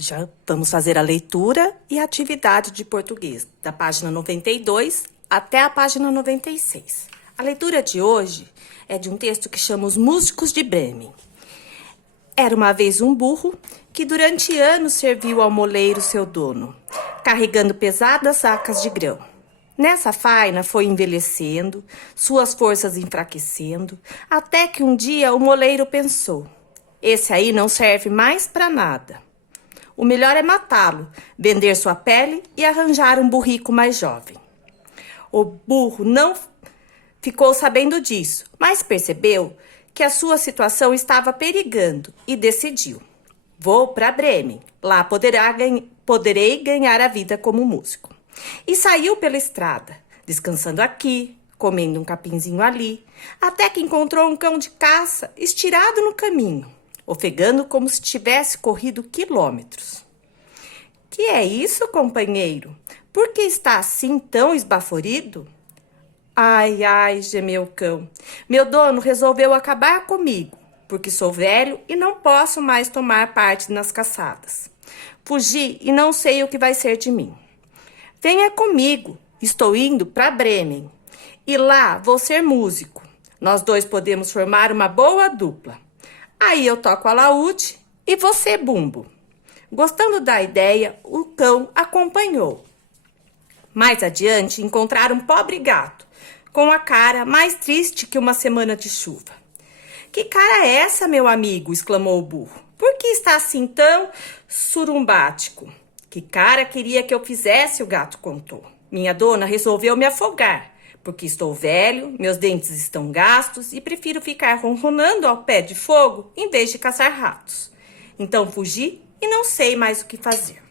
Já vamos fazer a leitura e a atividade de português, da página 92 até a página 96. A leitura de hoje é de um texto que chama Os Músicos de Bremen. Era uma vez um burro que durante anos serviu ao moleiro seu dono, carregando pesadas sacas de grão. Nessa faina foi envelhecendo, suas forças enfraquecendo, até que um dia o moleiro pensou: esse aí não serve mais para nada. O melhor é matá-lo, vender sua pele e arranjar um burrico mais jovem. O burro não ficou sabendo disso, mas percebeu que a sua situação estava perigando e decidiu: vou para Bremen, lá poderei ganhar a vida como músico. E saiu pela estrada, descansando aqui, comendo um capinzinho ali, até que encontrou um cão de caça estirado no caminho, ofegando como se tivesse corrido quilômetros. Que é isso, companheiro? Por que está assim tão esbaforido? Ai, ai, gemeu o cão. Meu dono resolveu acabar comigo, porque sou velho e não posso mais tomar parte nas caçadas. Fugi e não sei o que vai ser de mim. Venha comigo, estou indo para Bremen. E lá vou ser músico. Nós dois podemos formar uma boa dupla. Aí eu toco alaúde e você bumbo. Gostando da ideia, o cão acompanhou. Mais adiante, encontraram um pobre gato, com a cara mais triste que uma semana de chuva. Que cara é essa, meu amigo? Exclamou o burro. Por que está assim tão surumbático? Que cara queria que eu fizesse, o gato contou. Minha dona resolveu me afogar, porque estou velho, meus dentes estão gastos e prefiro ficar ronronando ao pé de fogo em vez de caçar ratos. Então fugi e não sei mais o que fazer.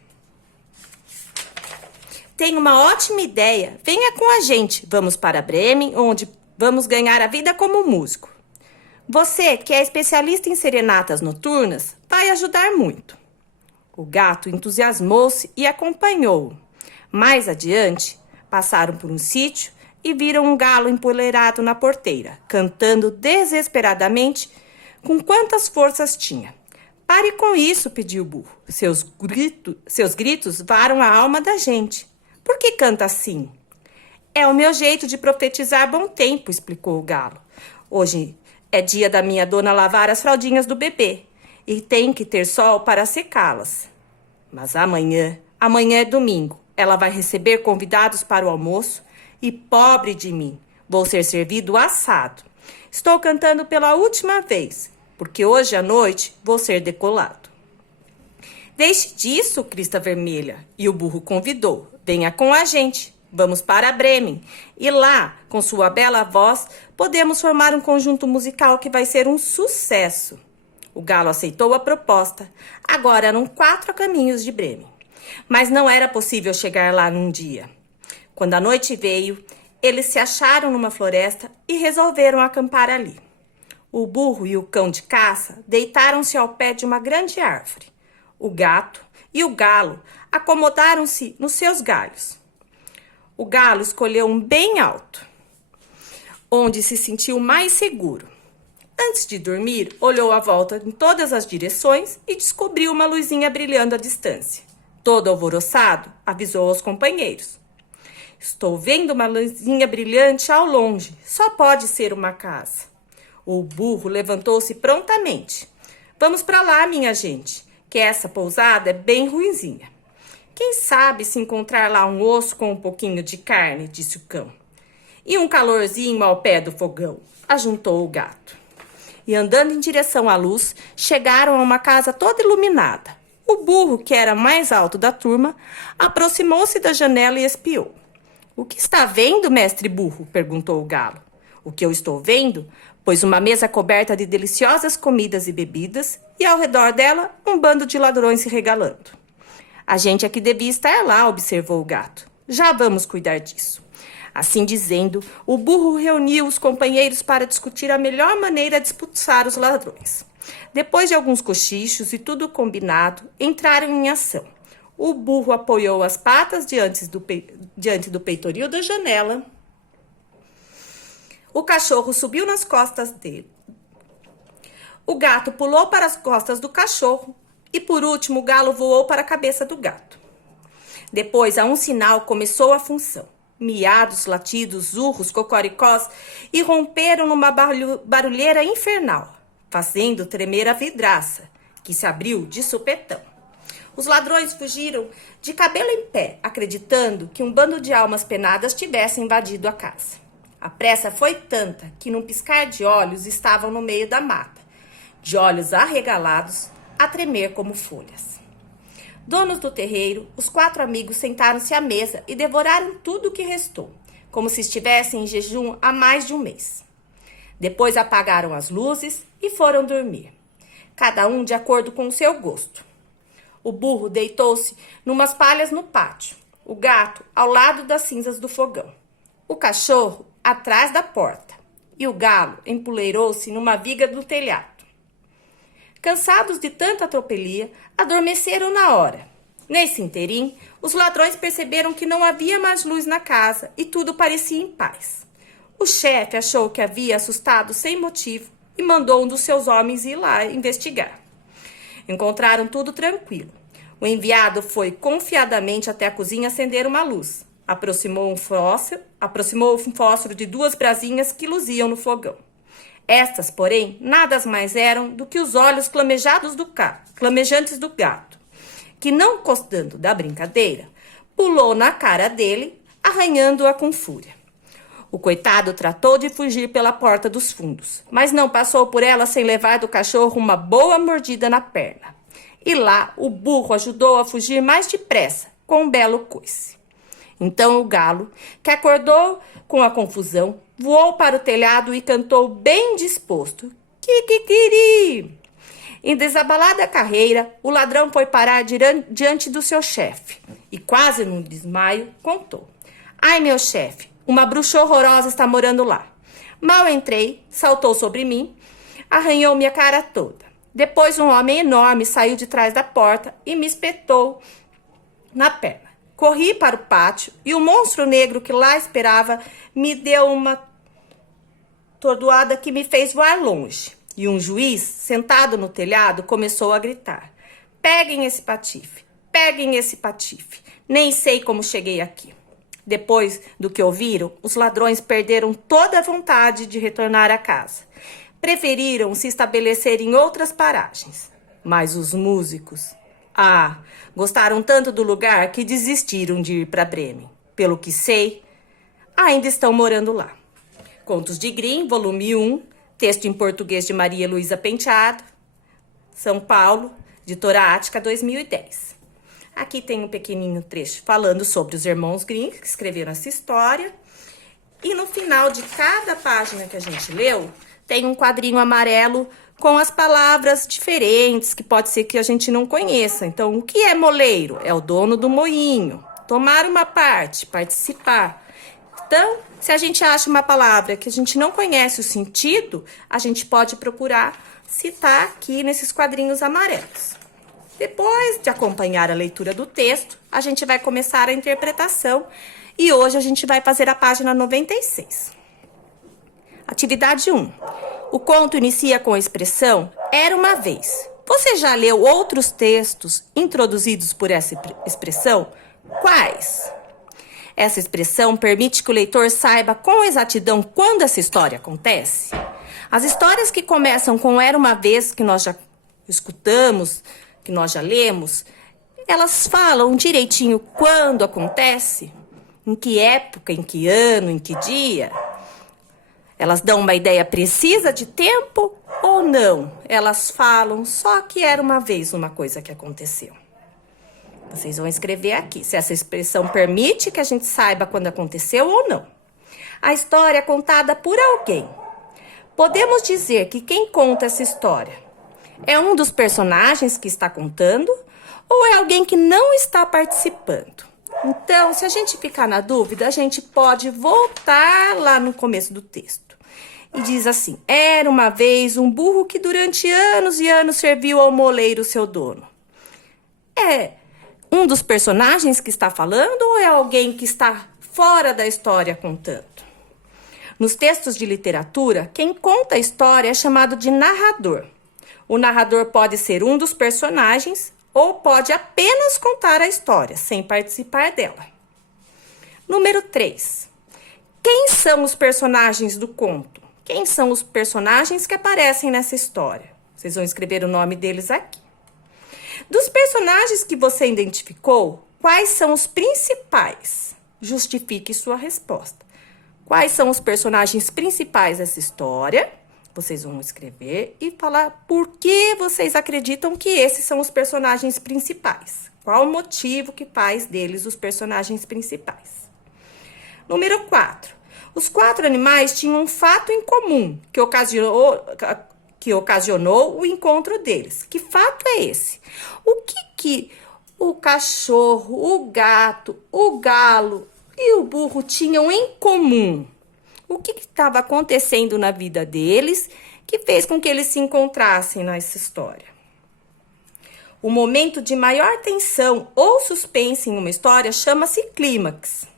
Tenho uma ótima ideia. Venha com a gente. Vamos para Bremen, onde vamos ganhar a vida como músico. Você, que é especialista em serenatas noturnas, vai ajudar muito. O gato entusiasmou-se e acompanhou-o. Mais adiante, passaram por um sítio e viram um galo empoleirado na porteira, cantando desesperadamente com quantas forças tinha. Pare com isso, pediu o burro. Seus gritos varam a alma da gente. Por que canta assim? É o meu jeito de profetizar bom tempo, explicou o galo. Hoje é dia da minha dona lavar as fraldinhas do bebê e tem que ter sol para secá-las. Mas amanhã é domingo, ela vai receber convidados para o almoço e, pobre de mim, vou ser servido assado. Estou cantando pela última vez, porque hoje à noite vou ser decolado. Deixe disso, crista vermelha, e o burro convidou. Venha com a gente, vamos para Bremen. E lá, com sua bela voz, podemos formar um conjunto musical que vai ser um sucesso. O galo aceitou a proposta. Agora eram 4 caminhos de Bremen. Mas não era possível chegar lá num dia. Quando a noite veio, eles se acharam numa floresta e resolveram acampar ali. O burro e o cão de caça deitaram-se ao pé de uma grande árvore. O gato e o galo acomodaram-se nos seus galhos. O galo escolheu um bem alto, onde se sentiu mais seguro. Antes de dormir, olhou à volta em todas as direções e descobriu uma luzinha brilhando à distância. Todo alvoroçado, avisou aos companheiros. Estou vendo uma luzinha brilhante ao longe. Só pode ser uma casa. O burro levantou-se prontamente. Vamos para lá, minha gente, que essa pousada é bem ruinzinha. Quem sabe se encontrar lá um osso com um pouquinho de carne, disse o cão. E um calorzinho ao pé do fogão, ajuntou o gato. E andando em direção à luz, chegaram a uma casa toda iluminada. O burro, que era mais alto da turma, aproximou-se da janela e espiou. O que está vendo, mestre burro? Perguntou o galo. O que eu estou vendo? Pois uma mesa coberta de deliciosas comidas e bebidas e ao redor dela um bando de ladrões se regalando. A gente aqui devia estar lá, observou o gato. Já vamos cuidar disso. Assim dizendo, o burro reuniu os companheiros para discutir a melhor maneira de expulsar os ladrões. Depois de alguns cochichos e tudo combinado, entraram em ação. O burro apoiou as patas diante do peitoril da janela. O cachorro subiu nas costas dele. O gato pulou para as costas do cachorro E por último, o galo voou para a cabeça do gato. Depois, a um sinal, começou a função. Miados, latidos, urros, cocoricós irromperam numa barulheira infernal, fazendo tremer a vidraça, que se abriu de supetão. Os ladrões fugiram de cabelo em pé, acreditando que um bando de almas penadas tivesse invadido a casa. A pressa foi tanta que, num piscar de olhos, estavam no meio da mata, de olhos arregalados, a tremer como folhas. Donos do terreiro, os 4 amigos sentaram-se à mesa e devoraram tudo o que restou, como se estivessem em jejum há mais de um mês. Depois apagaram as luzes e foram dormir, cada um de acordo com o seu gosto. O burro deitou-se numas palhas no pátio, o gato ao lado das cinzas do fogão, o cachorro atrás da porta e o galo empoleirou-se numa viga do telhado. Cansados de tanta atropelia, adormeceram na hora. Nesse interim, os ladrões perceberam que não havia mais luz na casa e tudo parecia em paz. O chefe achou que havia assustado sem motivo e mandou um dos seus homens ir lá investigar. Encontraram tudo tranquilo. O enviado foi confiadamente até a cozinha acender uma luz. Aproximou um fósforo de 2 brasinhas que luziam no fogão. Estas, porém, nada mais eram do que os olhos clamejantes do gato, que, não gostando da brincadeira, pulou na cara dele, arranhando-a com fúria. O coitado tratou de fugir pela porta dos fundos, mas não passou por ela sem levar do cachorro uma boa mordida na perna. E lá o burro ajudou a fugir mais depressa, com um belo coice. Então o galo, que acordou com a confusão, voou para o telhado e cantou bem disposto. Kikikiri! Em desabalada carreira, o ladrão foi parar diante do seu chefe e, quase num desmaio, contou. Ai, meu chefe, uma bruxa horrorosa está morando lá. Mal entrei, saltou sobre mim, arranhou minha cara toda. Depois um homem enorme saiu de trás da porta e me espetou na perna. Corri para o pátio e o monstro negro que lá esperava me deu uma tordoada que me fez voar longe. E um juiz, sentado no telhado, começou a gritar. Peguem esse patife, peguem esse patife. Nem sei como cheguei aqui. Depois do que ouviram, os ladrões perderam toda a vontade de retornar à casa. Preferiram se estabelecer em outras paragens. Mas os músicos... gostaram tanto do lugar que desistiram de ir para Bremen. Pelo que sei, ainda estão morando lá. Contos de Grimm, volume 1, texto em português de Maria Luísa Penteado, São Paulo, editora Ática, 2010. Aqui tem um pequenininho trecho falando sobre os irmãos Grimm, que escreveram essa história. E no final de cada página que a gente leu, tem um quadrinho amarelo com as palavras diferentes, que pode ser que a gente não conheça. Então, o que é moleiro? É o dono do moinho. Tomar uma parte, participar. Então, se a gente acha uma palavra que a gente não conhece o sentido, a gente pode procurar citar aqui nesses quadrinhos amarelos. Depois de acompanhar a leitura do texto, a gente vai começar a interpretação e hoje a gente vai fazer a página 96. Atividade 1. O conto inicia com a expressão era uma vez. Você já leu outros textos introduzidos por essa expressão? Quais? Essa expressão permite que o leitor saiba com exatidão quando essa história acontece. As histórias que começam com era uma vez, que nós já escutamos, que nós já lemos, elas falam direitinho quando acontece, em que época, em que ano, em que dia. Elas dão uma ideia precisa de tempo ou não? Elas falam só que era uma vez uma coisa que aconteceu. Vocês vão escrever aqui se essa expressão permite que a gente saiba quando aconteceu ou não. A história é contada por alguém. Podemos dizer que quem conta essa história é um dos personagens que está contando ou é alguém que não está participando? Então, se a gente ficar na dúvida, a gente pode voltar lá no começo do texto. E diz assim, era uma vez um burro que durante anos e anos serviu ao moleiro seu dono. É um dos personagens que está falando ou é alguém que está fora da história contando? Nos textos de literatura, quem conta a história é chamado de narrador. O narrador pode ser um dos personagens ou pode apenas contar a história, sem participar dela. Número 3. Quem são os personagens do conto? Quem são os personagens que aparecem nessa história? Vocês vão escrever o nome deles aqui. Dos personagens que você identificou, quais são os principais? Justifique sua resposta. Quais são os personagens principais dessa história? Vocês vão escrever e falar por que vocês acreditam que esses são os personagens principais. Qual o motivo que faz deles os personagens principais? Número 4. Os 4 animais tinham um fato em comum que ocasionou o encontro deles. Que fato é esse? O que o cachorro, o gato, o galo e o burro tinham em comum? O que estava acontecendo na vida deles que fez com que eles se encontrassem nessa história? O momento de maior tensão ou suspense em uma história chama-se clímax.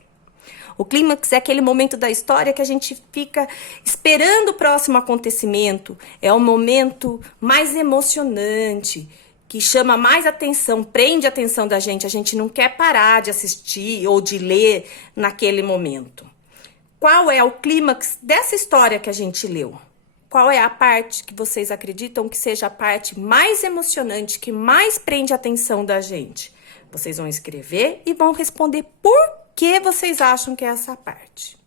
O clímax é aquele momento da história que a gente fica esperando o próximo acontecimento. É o momento mais emocionante, que chama mais atenção, prende a atenção da gente. A gente não quer parar de assistir ou de ler naquele momento. Qual é o clímax dessa história que a gente leu? Qual é a parte que vocês acreditam que seja a parte mais emocionante, que mais prende a atenção da gente? Vocês vão escrever e vão responder por que vocês acham que é essa parte.